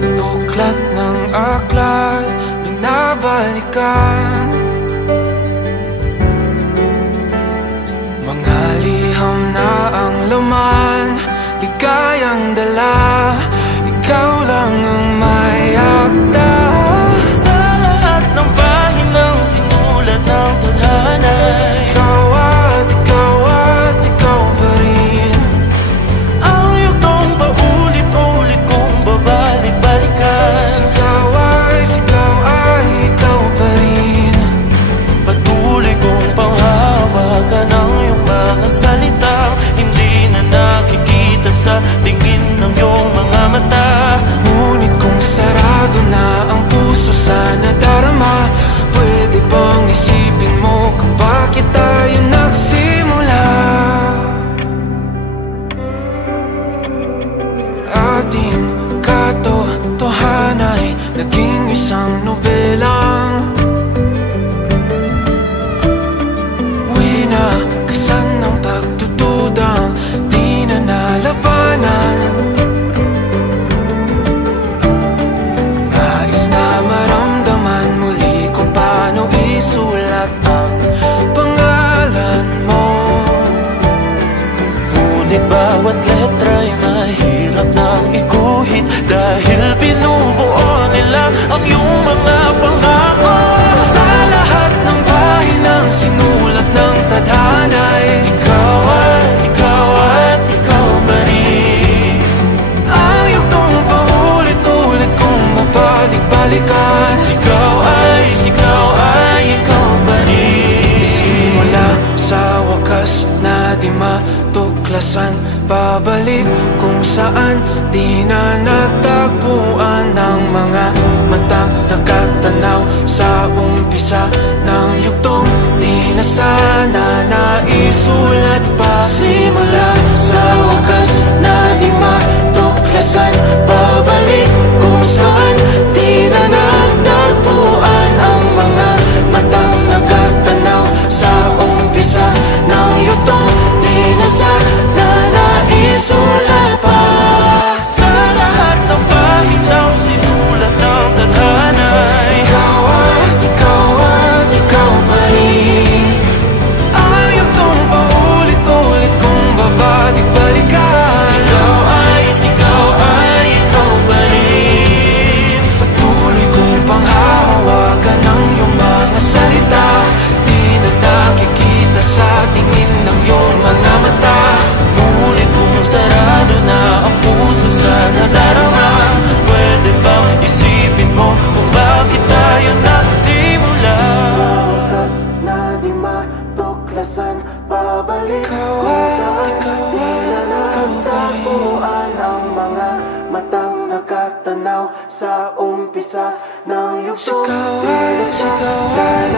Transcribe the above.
Buklat ng aklat, binabalikan mga liham na ang laman, ligayang dala. Ikaw lang ang may akda sa lahat ng pahinang sinulat ng tadhana. Ikaw at ikaw pa rin. Ang yugtong paulit-ulit kong babalik-balikan. Sigaw ay ikaw pa rin. Patuloy kong panghawakan ang iyong mga salitang hindi na nakikita sa tingin ng iyong mga mata. Ngunit kung sarado na ang puso sa nadarama, pwede bang isipin mo kung bakit tayo nagsimula? Ating katotohanan ay naging isang nobelang winakasan ng pagtutudang di na nalabanan. Nais na maramdaman muli kung paano isulat ang pangalan mo. Ngunit bawat letra'y mahirap nang iguhit dahil binubuo nila ang iyong mga pangako. Sa lahat ng pahinang sinulat ng tadhana'y Ikaw at ikaw pa rin. ang yugtong paulit-ulit kong mabalik-balikan. Sigaw ay ikaw pa rin. Simula sa wakas na di matuklasan, babalik kung saan di na natagpuan ng mga matang nakatanaw sa umpisa ng yugtong di na sana naisulat pa. Simula sa wakas na di matuklasan, babalik kung saan di na natagpuan ang mga matang nakatanaw sa umpisa ng yugtong di na sana naisulat pa. Sa lahat ng pahinang sinulat ng tadhana, Ikaw at ikaw pa rin. Ang yugtong paulit-ulit kong babalik-balikan. Sigaw ay ikaw pa rin. Patuloy kong panghahawakan ang iyong mga salita, di na nakikita sa tingin ng iyong mga mata. Ngunit kung sarado na ang puso sa nadarama, pwede bang isipin mo kung bakit tayo nagsimula? Na di matuklasan, babalik ikaw pa rin. Ang mga matang nakatanaw sa umpisa ng yugtong. Sigaw ay